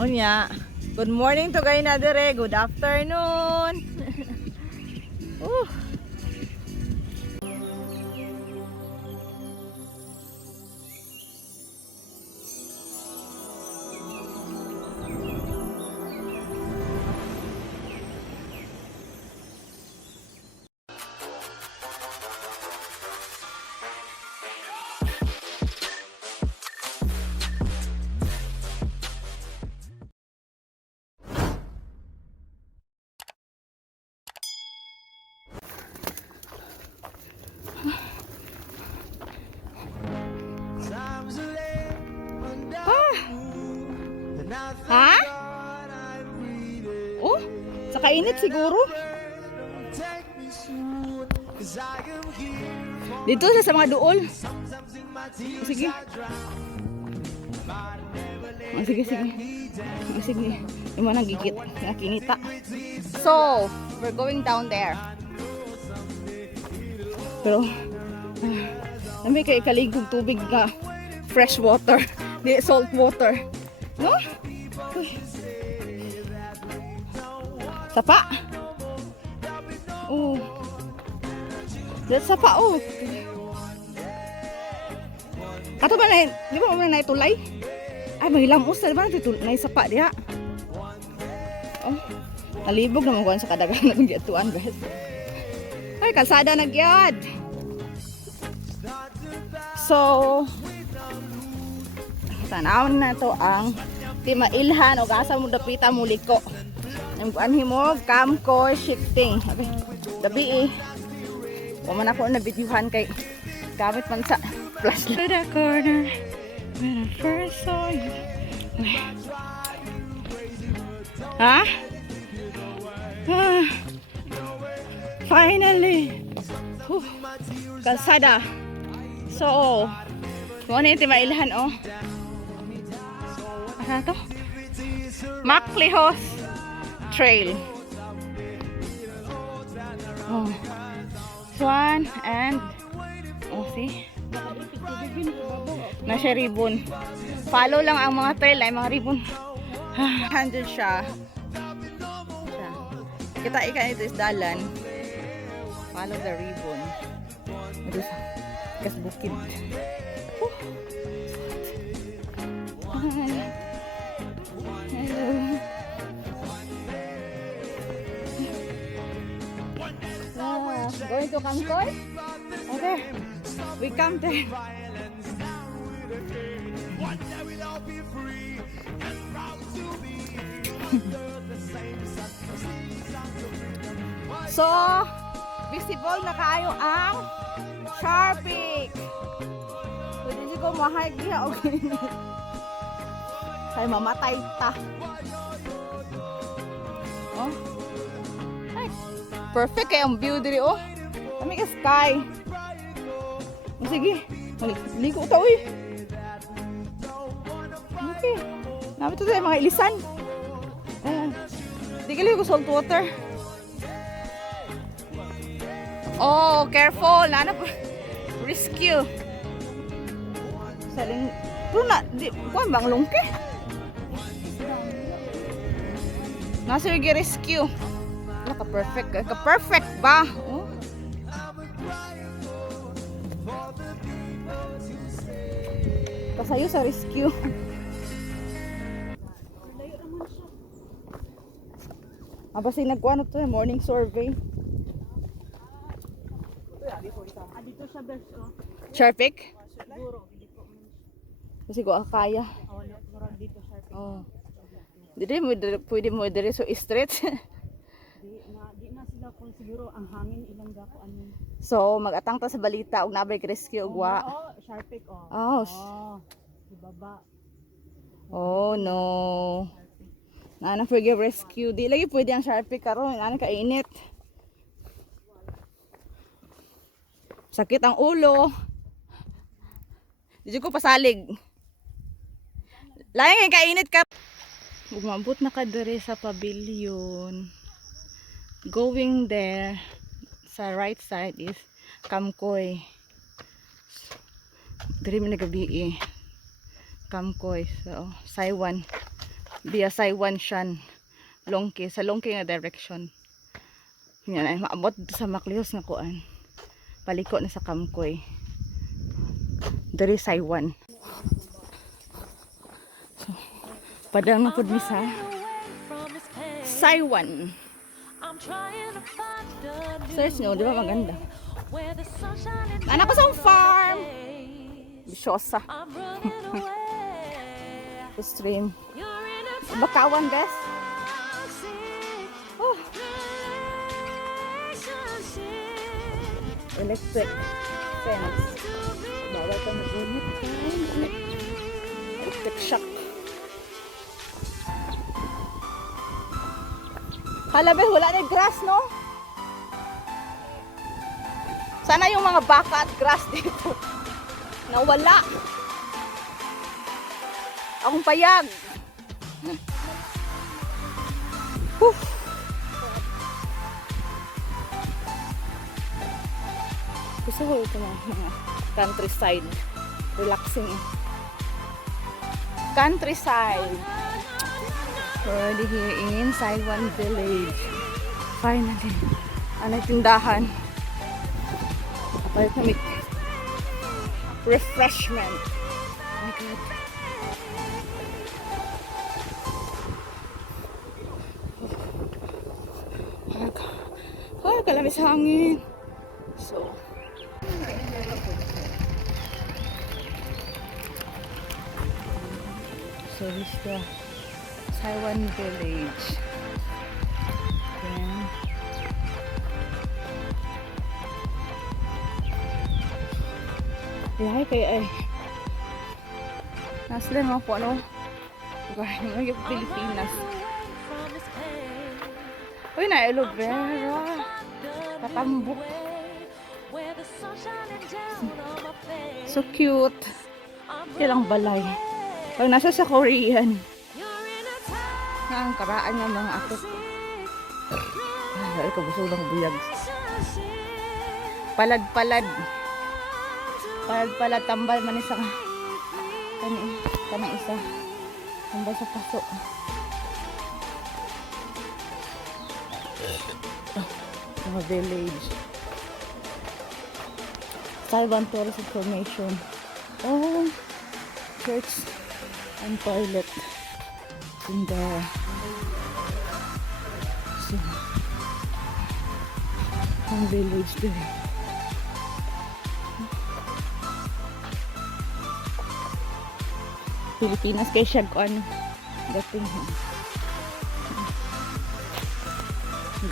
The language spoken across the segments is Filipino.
Onya. Good morning to kayo na dire. Good afternoon. uh. Ha? Oh, sa kainit siguro. Dito sa mga duol. Sige. Sige, sige. Sige. Yung mga nagigit. Nakinita. So, we're going down there. Pero, may kayo kaligong tubig na fresh water. Di salt water. No? Uy. Sapa. Oh. That's sapa oh. Kato ba na, di ba mo na itulay? Ay, may lamos na ba na sapa diha? Oh. Nalibog naman ko sa kadagan na itong gituan, guys. Ay, kalsada na gyud. So, tanawon na to ang timailhan o asa mo dapita mo liko. Ang anhi mo camco shifting. Dabi eh. Waman ako na videohan kay gamit man sa flashlight. To the corner when I first saw you. Ha? Finally. Kalsada. So, ano yung timailhan oh. Ano to? Maclehos Trail. Oh. Swan and see? Nasa ribbon. Follow lang ang mga trail ay mga ribbon. Handle siya. Kita ikan ito is dalan. Follow the ribbon. Ito sa kasbukid. Going to Kamkoy? Okay. We come there. So, visible na kayo ang Sharpik. Pwede siya ko mahayag diha o ganyan. Kaya mamatay ta. Oh. Ay, perfect kaya ang view diri oh. Kami ka sky. Oh, sige. Ligo ta uy. Okay. Namin to tayo mga ilisan. Di ka ligo salt water. Oh, careful. Nana po. Rescue. Saling. Pero na, di, kuwan bang lungke? Nasa yung rescue. Ka-perfect. Ka-perfect ba? Oh. Kasayo sa rescue. Abasi nagkuhan to morning survey. Dito siya best oh. Sharpik? Siguro kasi ko kaya. Dito Sharpik. Oh. Pwede mo dire so straight. di na sila kung siguro ang hangin ilang dako ano. So mag-atang ta sa balita og nabay rescue og wa. Oh, Sharpik oh. Oh. Di baba. Oh no. Nana pwede rescue. Di lagi pwede ang Sharpik karon, ana kainit. Sakit ang ulo. Di ko pasalig. Lain kainit ka. Umabot na ka dire sa pavilion. Going there sa right side is Kamkoy. Dire man gabi eh. Kamkoy. So, Saiwan. Via Saiwan Shan. Longke. Sa Longke nga direction. Yan ay maabot sa Macleos nga kuan. Paliko na sa Kamkoy. Dari Saiwan. So, padang na pud mi sa Saiwan. Search nyo, di ba maganda? Anak ko sa farm! Bisyosa. Stream. Bakawan, bes. Oh. Electric fence. Bawal ka mag-unit. Electric shock. Hala, bes, wala na grass, no? Sana yung mga baka at grass dito. Nawala. Akong payag. Gusto ko ito mga countryside. Relaxing. Countryside. We're already here in Saiwan Village. Finally. Anong tindahan? Palit na refreshment. Oh my God. Oh, kalamis hangin. So, this is the Saiwan Village. Then, lahi kaya ay nasa lang mga po ano lugar ng Pilipinas. Uy, na aloe vera tatambok, so cute. Ilang balay pag nasa sa Korean nga ang karaan ng mga akot. Ay, kabusog ng buyag. Palad-palad tambal man isa kanang isa tambal sa paso. Mga village Saiwan Tourist Information. Oh, church and toilet in there. So, ang village there. Pilipinas kay siya ko ano dating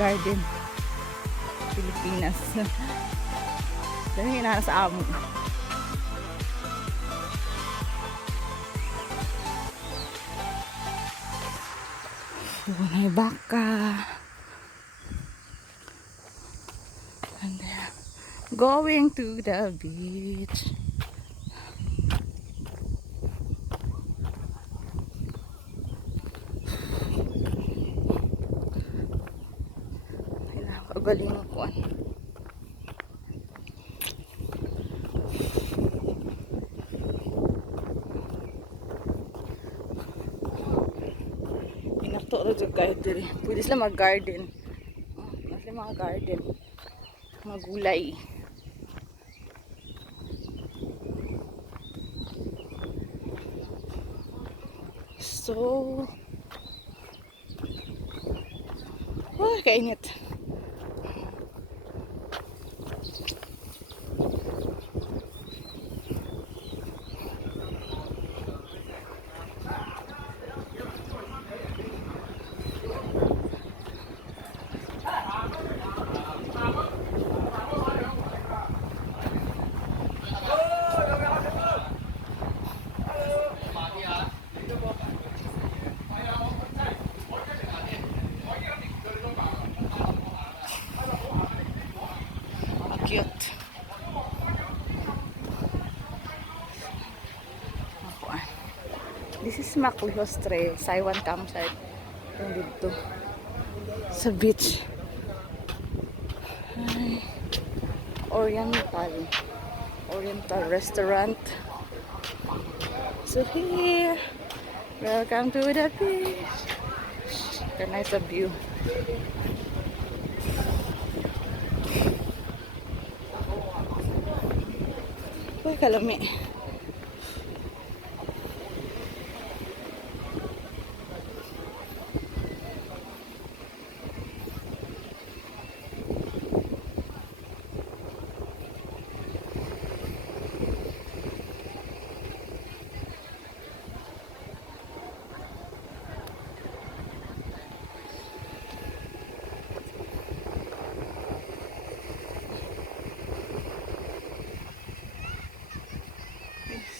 garden Pilipinas. Dahil hinahara sa amo. May baka. And they're going to the beach. Galing ko. Pinakto ro jud kayo diri. Pwede sila mag-garden. Sila mga garden. Mga gulay. So, kainit. Cute. This is Macleos Trail, Saiwan campsite. Yung dito sa beach. Ay, Oriental restaurant. So So here, welcome to the beach. A nice view. Uy, kalami.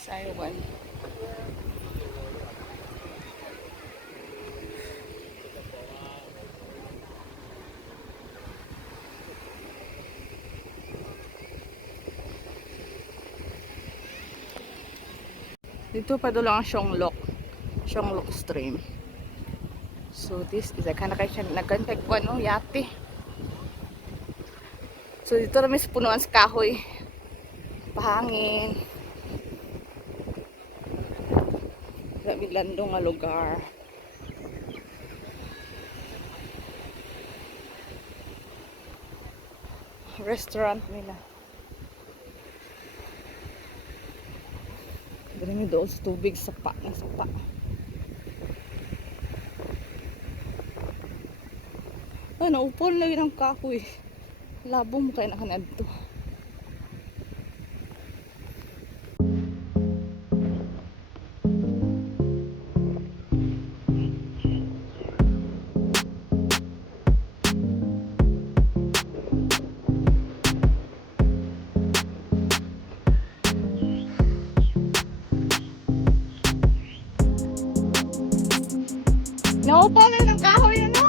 Taiwan. Dito pa dulo ang Shonglok stream. So this is a nagkantek ko ano, yate. So dito na may punuan sa kahoy. Pahangin. Grabe landong nga lugar. Restaurant nila. Dami doon sa tubig, sapa na sapa. Ay, naupol na yun ang kahoy. Labong mo kayo nakanadto. Naupol na yun ang kahoy, ano?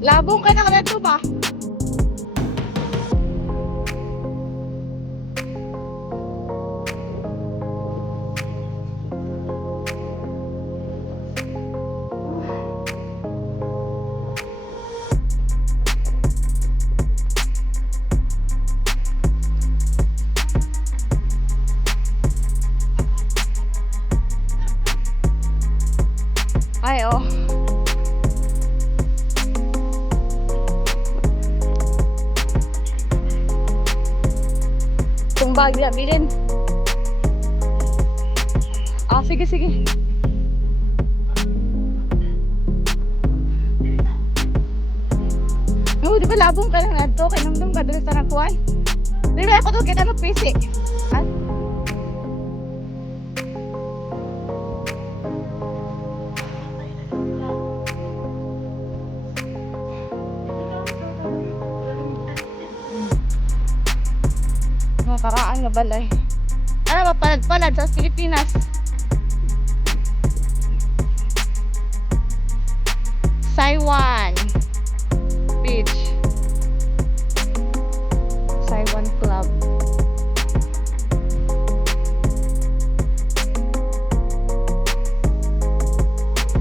Labong ka na dito ba? Ay, oh. Itong bag niya, bilhin. Ah, sige, sige. Oh, di ba labong ka lang na ito? Kinamdam ka doon sa nakuhan? Di ba ako doon kita magpisi? At? Karaan nga balay. Ano ba palad-palad sa Pilipinas? Taiwan.